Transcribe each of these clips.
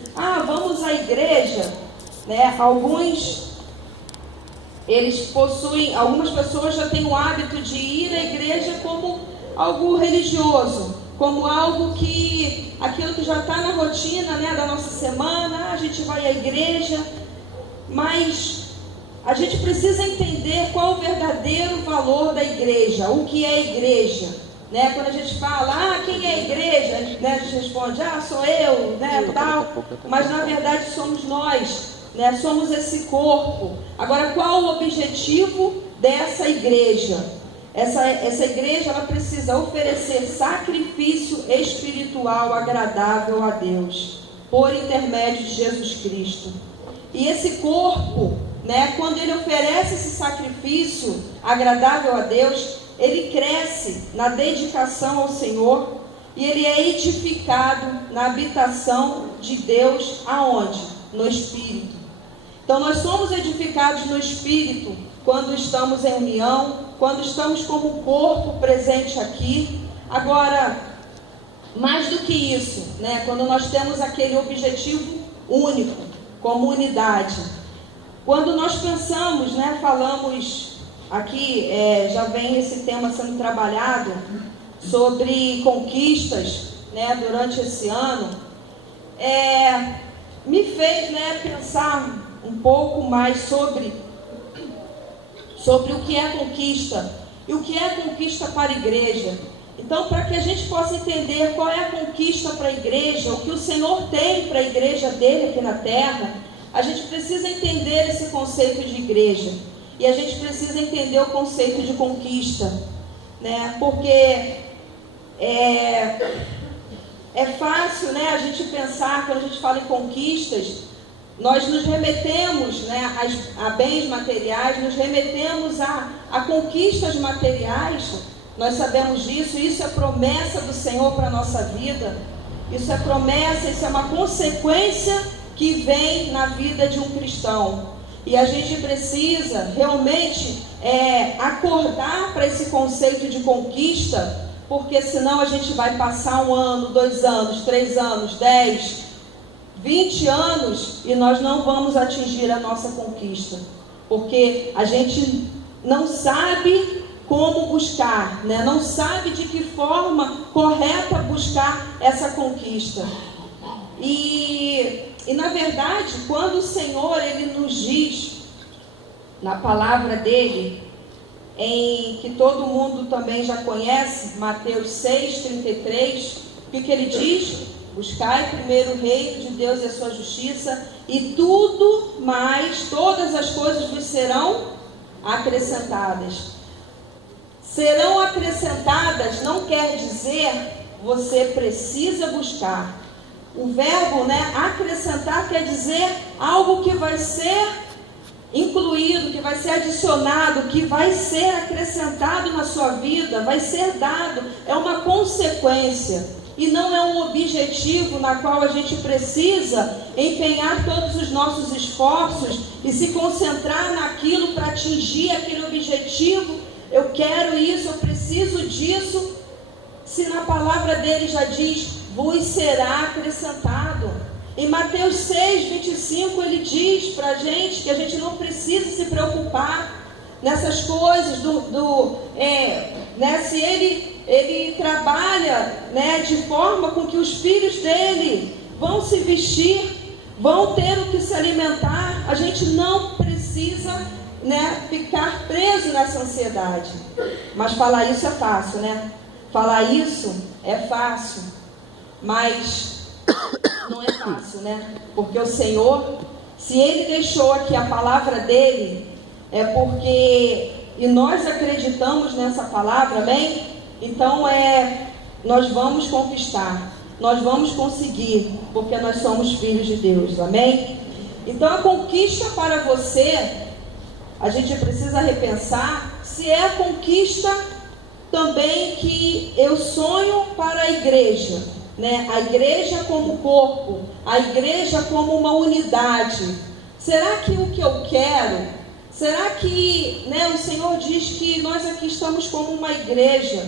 Vamos à igreja, né? Algumas pessoas já têm o hábito de ir à igreja como algo religioso, como aquilo que já está na rotina, né, da nossa semana. A gente vai à igreja, mas a gente precisa entender qual o verdadeiro valor da igreja, o que é a igreja, né? Quando a gente fala, quem é a igreja, né, a gente responde, sou eu, né, tal, mas na verdade somos nós, né? Somos esse corpo. Agora, qual o objetivo dessa igreja? Essa igreja, ela precisa oferecer sacrifício espiritual agradável a Deus, por intermédio de Jesus Cristo. E esse corpo, né, quando ele oferece esse sacrifício agradável a Deus, ele cresce na dedicação ao Senhor e ele é edificado na habitação de Deus, aonde? No Espírito. Então nós somos edificados no Espírito quando estamos em união, quando estamos como corpo presente aqui. Agora, mais do que isso, né, quando nós temos aquele objetivo único, como unidade. Quando nós pensamos, né, falamos aqui, já vem esse tema sendo trabalhado, sobre conquistas, né, durante esse ano, me fez, né, pensar um pouco mais sobre o que é conquista e o que é conquista para a igreja. Então, para que a gente possa entender qual é a conquista para a igreja, o que o Senhor tem para a igreja dele aqui na terra, a gente precisa entender esse conceito de igreja e a gente precisa entender o conceito de conquista, né? Porque é fácil, né, a gente pensar, quando a gente fala em conquistas, nós nos remetemos, né, a bens materiais, nos remetemos a conquistas materiais. Nós sabemos disso, isso é promessa do Senhor para a nossa vida. Isso é promessa, isso é uma consequência que vem na vida de um cristão. E a gente precisa realmente acordar para esse conceito de conquista, porque senão a gente vai passar 1 ano, 2 anos, 3 anos, 10, 20 anos e nós não vamos atingir a nossa conquista, porque a gente não sabe como buscar, né? Não sabe de que forma correta buscar essa conquista. E na verdade, quando o Senhor ele nos diz na palavra dele, em que todo mundo também já conhece, Mateus 6,33, o que ele diz? Buscai primeiro o reino de Deus e a sua justiça, e tudo mais, todas as coisas vos serão acrescentadas. Serão acrescentadas não quer dizer você precisa buscar. O verbo, né, acrescentar quer dizer algo que vai ser incluído, que vai ser adicionado, que vai ser acrescentado na sua vida, vai ser dado, é uma consequência. E não é um objetivo na qual a gente precisa empenhar todos os nossos esforços e se concentrar naquilo para atingir aquele objetivo. Eu quero isso, eu preciso disso. Se na palavra dele já diz, vos será acrescentado. Em Mateus 6,25 ele diz para a gente que a gente não precisa se preocupar nessas coisas, né, se ele trabalha, né, de forma com que os filhos dele vão se vestir, vão ter o que se alimentar. A gente não precisa, né, ficar preso nessa ansiedade. Mas falar isso é fácil, né? Falar isso é fácil, mas não é fácil, né? Porque o Senhor, se Ele deixou aqui a palavra dele, é porque, e nós acreditamos nessa palavra, amém? Então nós vamos conquistar, nós vamos conseguir, porque nós somos filhos de Deus, amém? Então a conquista para você, a gente precisa repensar se é a conquista também que eu sonho para a igreja, né? A igreja como corpo, a igreja como uma unidade. Será que o que eu quero, será que, né, o Senhor diz que nós aqui estamos como uma igreja,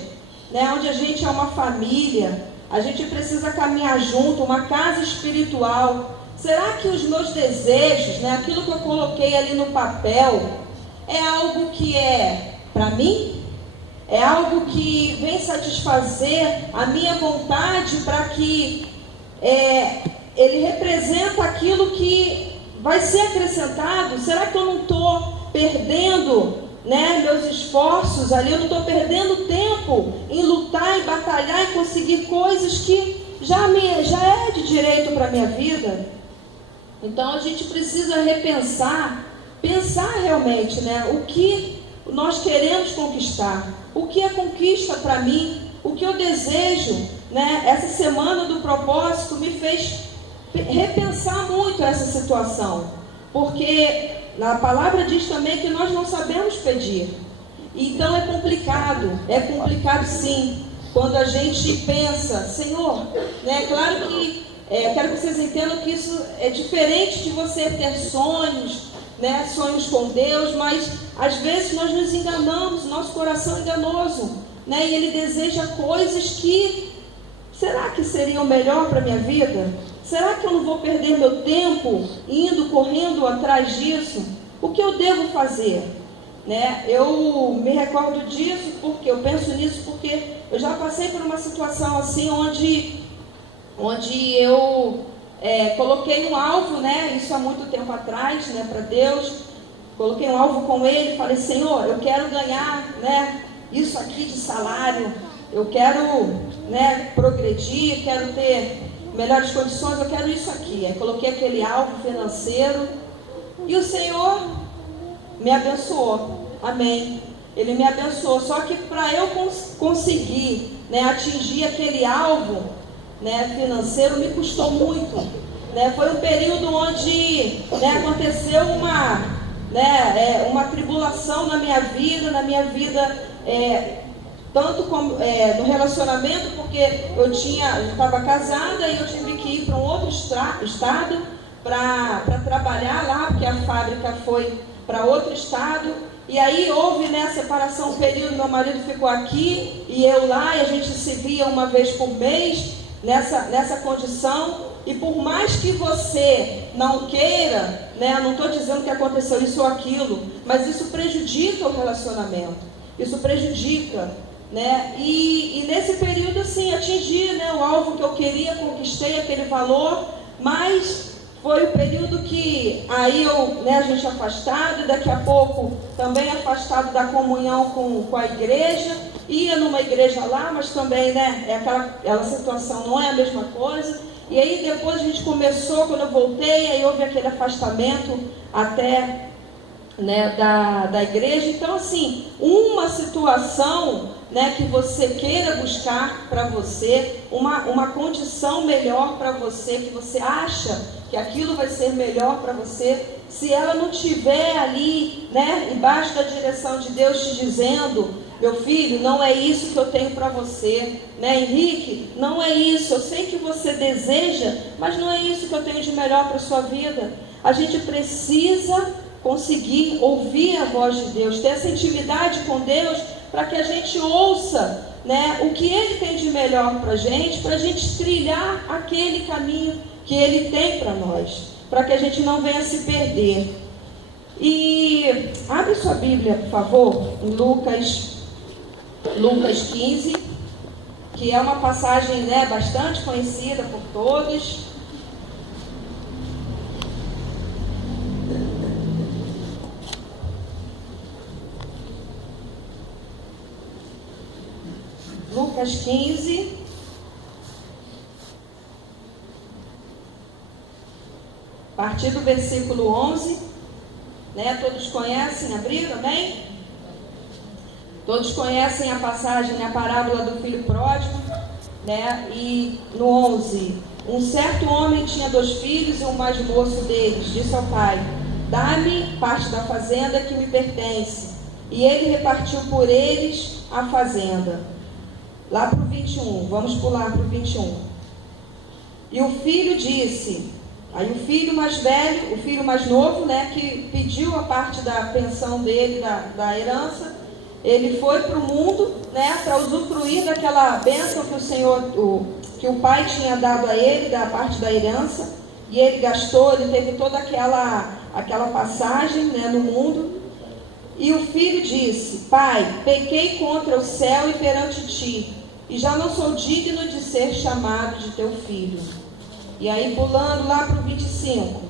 né, onde a gente é uma família, A gente precisa caminhar junto, uma casa espiritual. Será que os meus desejos, né, aquilo que eu coloquei ali no papel, é algo que é para mim? É algo que vem satisfazer a minha vontade para que ele representa aquilo que vai ser acrescentado? Será que eu não estou perdendo, né, meus esforços ali? Eu não estou perdendo tempo em lutar, em batalhar, em conseguir coisas que já é de direito para a minha vida? Então a gente precisa repensar, pensar realmente, né, o que nós queremos conquistar, o que é conquista para mim, o que eu desejo, né? Essa semana do propósito me fez repensar muito essa situação, porque a palavra diz também que nós não sabemos pedir. Então é complicado sim, quando a gente pensa, Senhor, né? Claro que quero que vocês entendam que isso é diferente de você ter sonhos, né? Sonhos com Deus, mas às vezes nós nos enganamos, nosso coração é enganoso, né? E Ele deseja coisas que, será que seriam melhor para a minha vida? Será que eu não vou perder meu tempo correndo atrás disso? O que eu devo fazer? Né? Eu me recordo disso, porque eu penso nisso, porque eu já passei por uma situação assim, onde eu coloquei um alvo, né? Isso há muito tempo atrás, né, para Deus. Coloquei um alvo com Ele, falei, Senhor, eu quero ganhar, né, isso aqui de salário, eu quero, né, progredir, quero ter melhores condições, eu quero isso aqui. Aí coloquei aquele alvo financeiro e o Senhor me abençoou, amém. Ele me abençoou, só que para eu conseguir, né, atingir aquele alvo, né, financeiro, me custou muito, né? Foi um período onde, né, aconteceu uma tribulação na minha vida, tanto como no relacionamento, porque eu estava casada e eu tive que ir para um outro estado para trabalhar lá, porque a fábrica foi para outro estado. E aí houve, né, a separação, um período, meu marido ficou aqui e eu lá, e a gente se via uma vez por mês nessa condição. E por mais que você não queira, né, não estou dizendo que aconteceu isso ou aquilo, mas isso prejudica o relacionamento, isso prejudica, né? E nesse período, assim, atingi, né, o alvo que eu queria, conquistei aquele valor, mas foi o período que aí a gente afastado, e daqui a pouco também afastado da comunhão com a igreja, ia numa igreja lá, mas também, né, aquela situação não é a mesma coisa. E aí depois a gente começou, quando eu voltei, aí houve aquele afastamento até, né, da igreja. Então, assim, uma situação, né, que você queira buscar para você, uma condição melhor para você, que você acha que aquilo vai ser melhor para você, se ela não estiver ali, né, embaixo da direção de Deus te dizendo, meu filho, não é isso que eu tenho para você, né, Henrique, não é isso, eu sei que você deseja, mas não é isso que eu tenho de melhor para a sua vida. A gente precisa conseguir ouvir a voz de Deus, ter essa intimidade com Deus, para que a gente ouça, né, o que Ele tem de melhor para a gente trilhar aquele caminho que Ele tem para nós, para que a gente não venha se perder. E abre sua Bíblia, por favor, em Lucas 15, que é uma passagem, né, bastante conhecida por todos. Lucas 15, a partir do versículo 11, né, todos conhecem, abriram, amém? Todos conhecem a passagem, né, a parábola do filho pródigo, né? E no 11, um certo homem tinha 2 filhos, e o mais moço deles disse ao pai, dá-me parte da fazenda que me pertence. E ele repartiu por eles a fazenda. Lá para o 21, vamos pular para o 21. E o filho disse, aí o filho mais velho, o filho mais novo, né, que pediu a parte da pensão dele, da herança, ele foi para o mundo, né, para usufruir daquela bênção que o Senhor, que o pai tinha dado a ele, da parte da herança, e ele gastou, ele teve toda aquela passagem, né, no mundo. E o filho disse: pai, pequei contra o céu e perante ti, e já não sou digno de ser chamado de teu filho. E aí, pulando lá para o 25,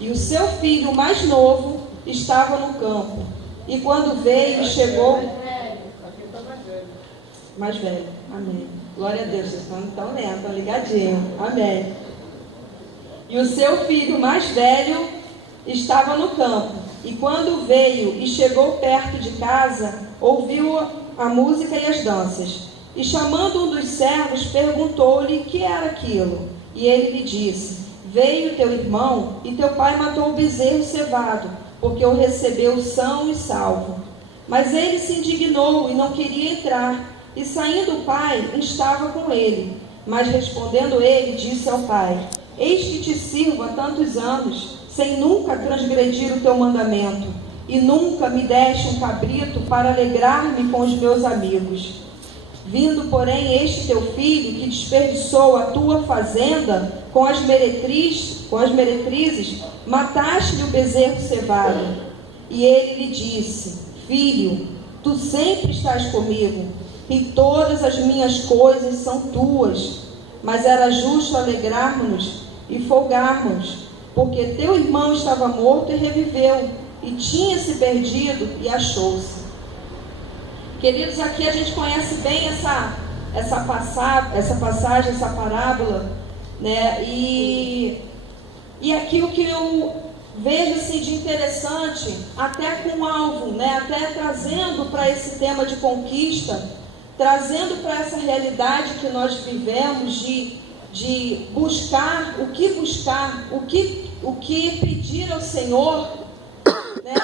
e o seu filho mais novo estava no campo, e quando veio e chegou... Mais velho, amém. Glória a Deus, vocês estão lendo, estão ligadinhos, amém. E o seu filho mais velho estava no campo, e quando veio e chegou perto de casa, ouviu a música e as danças. E chamando um dos servos, perguntou-lhe que era aquilo. E ele lhe disse: veio teu irmão, e teu pai matou o bezerro cevado, porque o recebeu são e salvo. Mas ele se indignou e não queria entrar. E saindo o pai, estava com ele. Mas respondendo ele, disse ao pai: eis que te sirvo há tantos anos, sem nunca transgredir o teu mandamento, e nunca me deste um cabrito para alegrar-me com os meus amigos. Vindo, porém, este teu filho, que desperdiçou a tua fazenda com as meretrizes, mataste-lhe o bezerro cevado. E ele lhe disse: filho, tu sempre estás comigo, e todas as minhas coisas são tuas. Mas era justo alegrarmos-nos e folgarmos, porque teu irmão estava morto e reviveu, e tinha se perdido e achou-se. Queridos, aqui a gente conhece bem essa passagem, essa parábola, né? E aqui o que eu vejo assim, de interessante, até com alvo, né? Até trazendo para esse tema de conquista, trazendo para essa realidade que nós vivemos de buscar, o que pedir ao Senhor, né?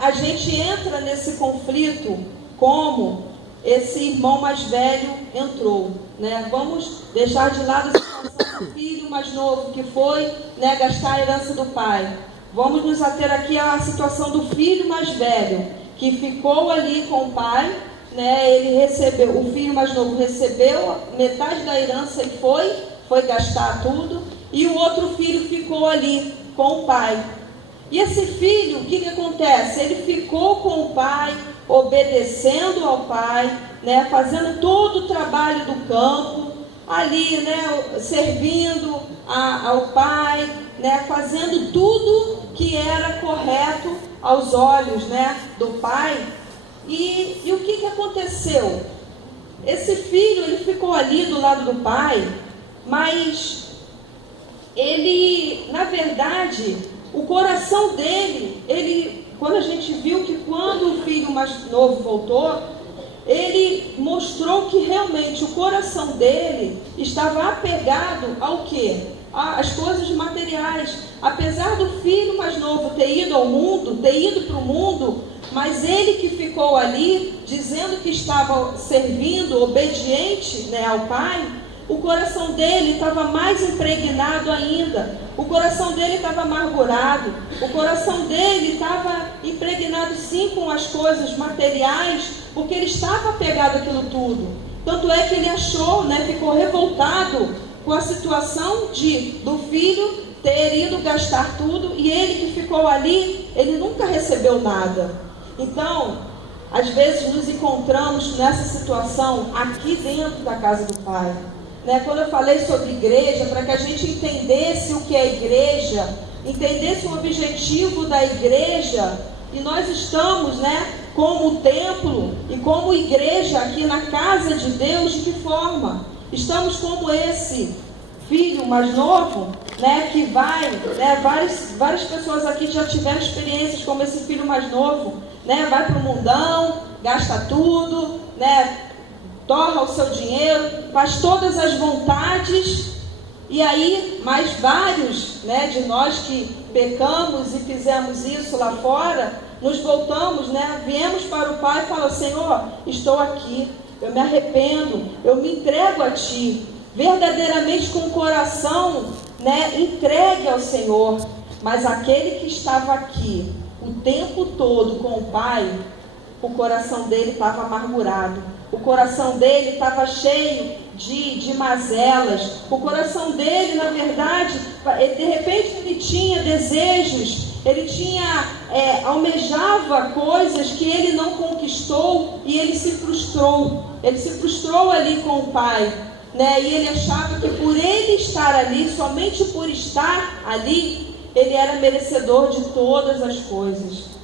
A gente entra nesse conflito como esse irmão mais velho entrou, né? Vamos deixar de lado a situação do filho mais novo que foi, né, gastar a herança do pai. Vamos nos ater aqui à situação do filho mais velho, que ficou ali com o pai, né? Ele recebeu, o filho mais novo recebeu metade da herança e foi gastar tudo, e o outro filho ficou ali com o pai. E esse filho, o que acontece? Ele ficou com o pai, obedecendo ao pai, né, fazendo todo o trabalho do campo, ali, né, servindo ao pai, né, fazendo tudo que era correto aos olhos, né, do pai. E o que aconteceu? Esse filho, ele ficou ali do lado do pai, mas ele, na verdade, o coração dele, quando a gente viu que quando o filho mais novo voltou, ele mostrou que realmente o coração dele estava apegado ao quê? Às coisas materiais. Apesar do filho mais novo ter ido ao mundo, ter ido para o mundo, mas ele que ficou ali, dizendo que estava servindo, obediente, né, ao pai, o coração dele estava mais impregnado ainda. O coração dele estava amargurado. O coração dele estava impregnado sim com as coisas materiais, porque ele estava apegado àquilo tudo. Tanto é que ele achou, né, ficou revoltado com a situação do filho ter ido gastar tudo, e ele que ficou ali, ele nunca recebeu nada. Então, às vezes nos encontramos nessa situação aqui dentro da casa do Pai. Né, quando eu falei sobre igreja, para que a gente entendesse o que é igreja, entendesse o objetivo da igreja, e nós estamos, né, como templo e como igreja aqui na casa de Deus, de que forma? Estamos como esse filho mais novo, né, que vai, né, várias pessoas aqui já tiveram experiências como esse filho mais novo, né, vai para o mundão, gasta tudo, né, torra o seu dinheiro, faz todas as vontades, e aí mais vários, né, de nós que pecamos e fizemos isso lá fora, nos voltamos, né, viemos para o Pai e falamos: Senhor, estou aqui, eu me arrependo, eu me entrego a Ti, verdadeiramente com o coração, né, entregue ao Senhor. Mas aquele que estava aqui o tempo todo com o Pai, o coração dele estava amargurado. O coração dele estava cheio de mazelas. O coração dele, na verdade, de repente ele tinha desejos, ele almejava coisas que ele não conquistou e ele se frustrou. Ele se frustrou ali com o pai, né? E ele achava que por ele estar ali, somente por estar ali, ele era merecedor de todas as coisas.